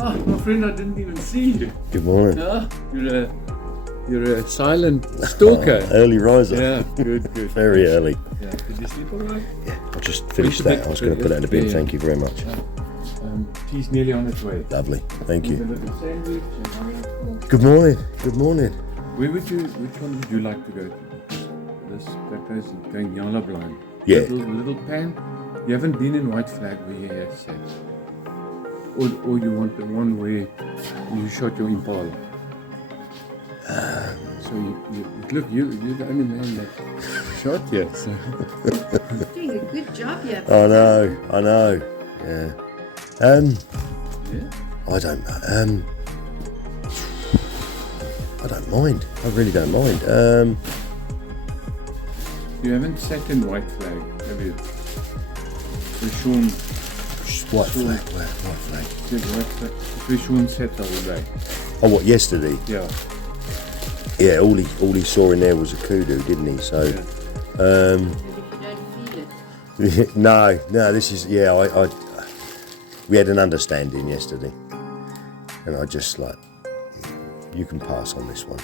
Ah, my friend, I didn't even see you. Good morning. Ah, you're a silent stalker. Early riser. Yeah, good. Very early. Yeah. Did you sleep all right? Yeah, I just finished Went to that. bed I was going to put that in the bin. yeah. Thank you very much. Tea's nearly on its way. Lovely. Thank A you. little sandwich and- Good morning. Good morning. Which one would you like to go to? That goes going Yala Blind. Yeah. Little pan. You haven't been in White Flag where you have sat. Or you want the one where you shot your Impala. So you're the only man that shot yet. So. Doing a good job here. I know. Yeah. Yeah. I don't know. I don't mind. I really don't mind. You haven't sat in White Flag, have you? Where Sean, White flag. yeah, White Flag. Where Sean sat the whole day. Oh, what, yesterday? Yeah. Yeah, all he saw in there was a kudu, didn't he? So, Yeah. And if you don't feel it, no, this is, yeah, we had an understanding yesterday. And I just like, you can pass on this one.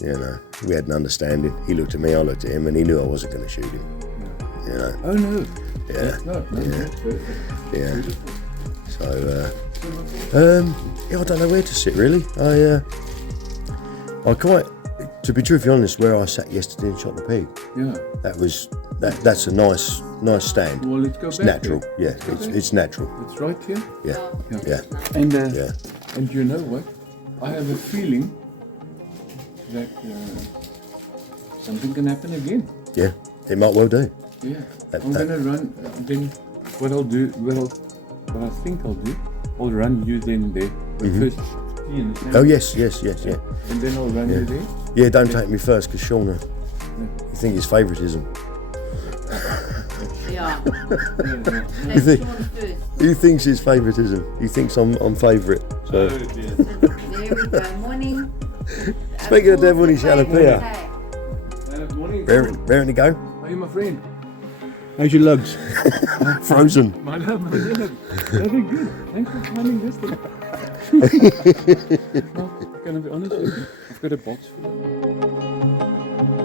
You know, we had an understanding. He looked at me, I looked at him, and he knew I wasn't going to shoot him. You know, Oh no. yeah, No, that's perfect. yeah. Beautiful. So, yeah, I don't know where to sit really. I quite, to be truthfully honest, where I sat yesterday and shot the pig, Yeah. that's a nice stand. Well, let's go It's back natural, there. yeah, Let's go back. it's natural, It's right here. yeah, Yeah. yeah, And yeah. and you know what? I have a feeling that something can happen again. Yeah, it might well do. Yeah. That- I'm gonna run. Then what I'll do? What I think I'll do? I'll run you then there. But first, tea in the sand. Oh yes, yeah. And then I'll run you there. Yeah, don't take me first, because Shauna, you think it's favouritism. yeah. Yeah. You Take think- Sean first. He thinks it's favouritism. He thinks I'm favourite. So, Oh dear. There we go. Morning. Speaking of devil, he's jalapeno. Morning. Raring to go? Are you my friend? How's your lugs? Frozen. My love, my love. Very good. Thanks for finding this thing. Well, can I be honest with you? I've got a box full of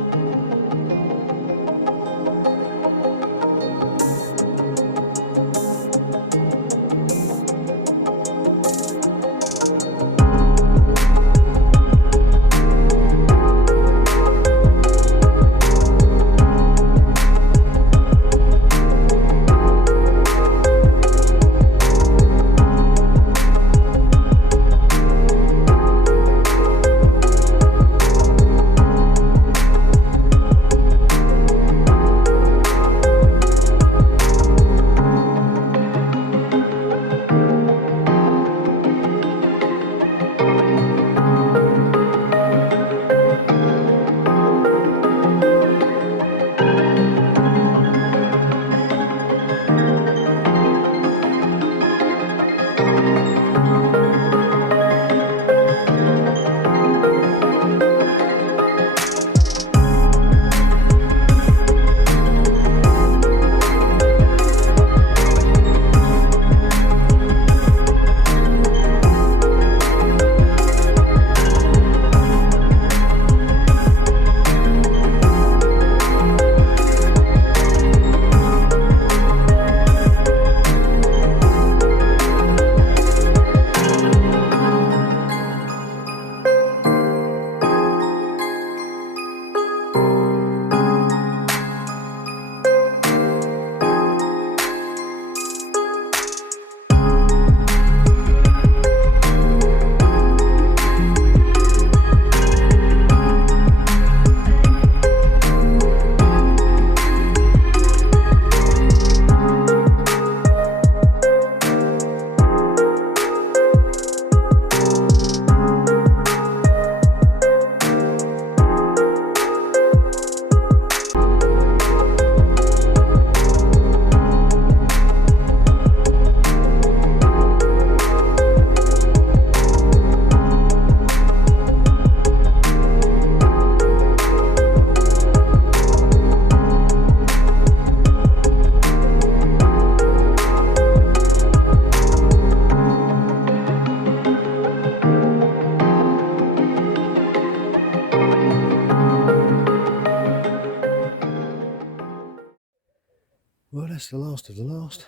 that's the last of the last.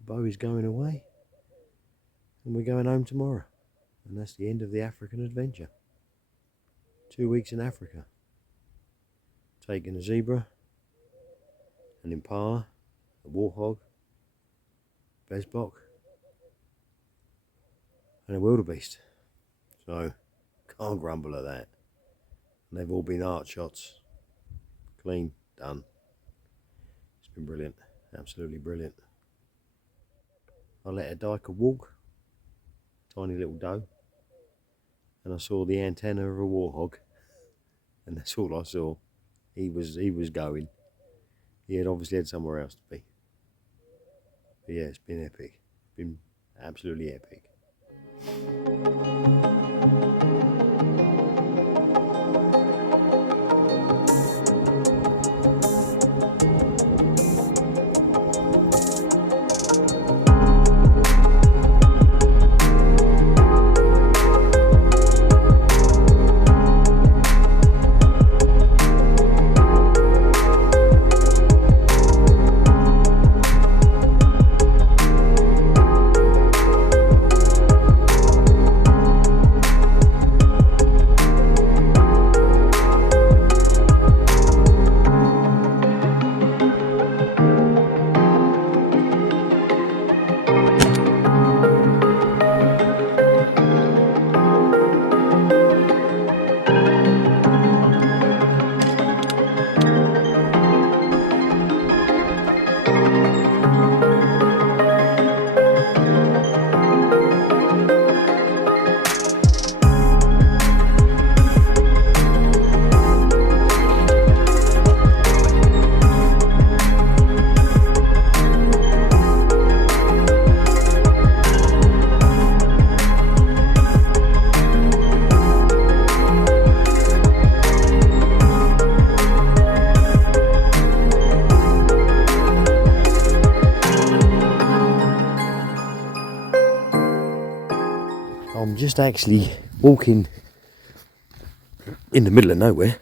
Bowie's going away, and we're going home tomorrow. And that's the end of the African adventure. 2 weeks in Africa. Taking a zebra, an impala, a warthog, besbok, and a wildebeest. So, can't grumble at that. And they've all been art shots. Clean, done. It's been brilliant. Absolutely brilliant. I let a duiker walk. Tiny little doe. And I saw the antenna of a warthog. And that's all I saw. He was going. He had obviously had somewhere else to be. But yeah, it's been epic. It's been absolutely epic. I'm just actually walking in the middle of nowhere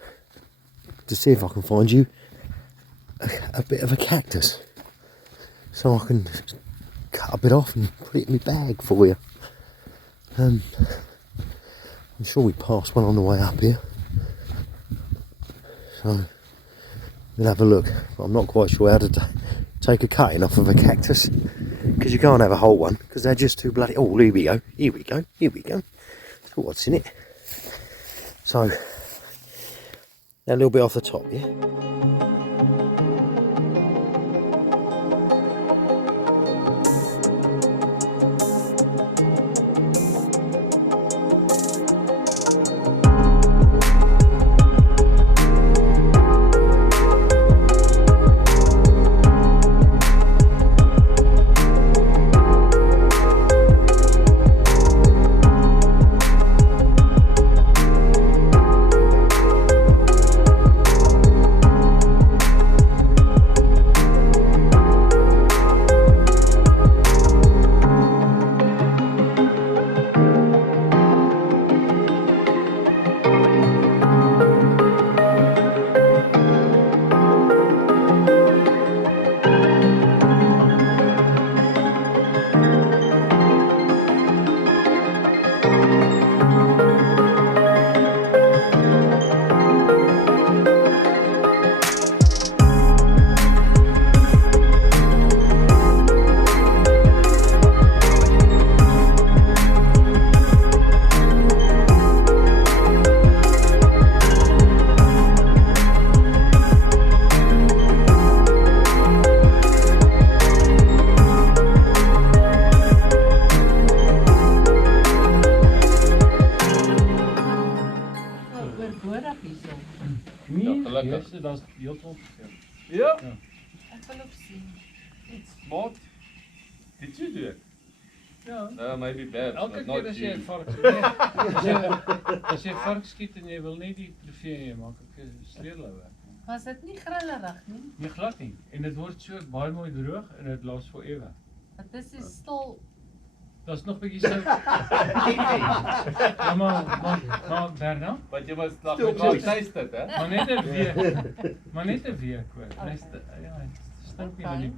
to see if I can find you a bit of a cactus, so I can cut a bit off and put it in my bag for you. I'm sure we passed one on the way up here, so we'll have a look. But I'm not quite sure how to take a cutting off of a cactus, because you can't have a whole one, because they're just too bloody... Oh, here we go, here we go, here we go. Look what's in it. So, a little bit off the top, yeah? Dat is heel tof. Ja. Ik wil ook zien. What? Did you do it? Ja. Maybe bad. Elke but not keer als je you. een vark als je een vark schiet en je wil niet die trofee maak ek streele werk. Was dit nie grillerig nie? Nee, glad nie. En dit word so baie mooi droog en dit lasts forever. Want dit is stil. Daar's nog 'n bietjie sout. Ja, maar Berna, But you must not taste it, eh? maar net 'n week hoor. Net 'n week. Ja, stroopie in die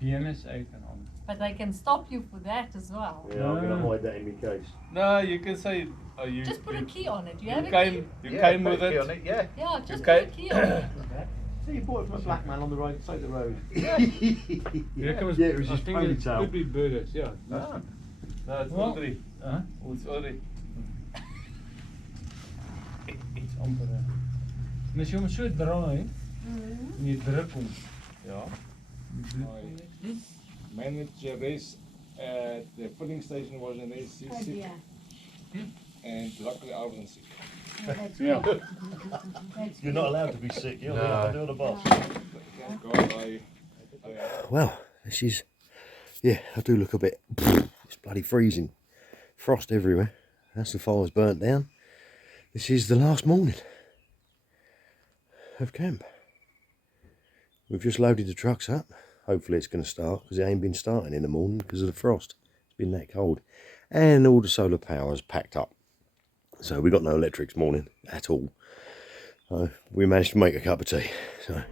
BNS uit en aan. But they can stop you for that as well. Yeah, I'm going to hide that in my case. No, you can say, you, Just put a you, key on it. You you have a came, key? you came with it. On it, yeah. Yeah, just put Okay. a key on it. So you bought it from a black man on the right side of the road. Yeah, Yeah, it was I his think it ponytail. could be burgers, yeah. Ah. No, it's Well, Audrey. Huh? It's Audrey. Iets amper. En as jy hom so draai en jy druk hom. Ja. Manager race at the filling station was in race Oh sick dear. and luckily I wasn't sick. Oh, that's Yeah. good. That's You're not allowed to be sick. You're No. the boss. Thank God I Well, this is, yeah, I do look a bit, it's bloody freezing. Frost everywhere. That's the fire's burnt down. This is the last morning of camp. We've just loaded the trucks up. Hopefully it's going to start, because it ain't been starting in the morning because of the frost. It's been that cold. And all the solar power's packed up. So we got no electric this morning at all. So we managed to make a cup of tea. So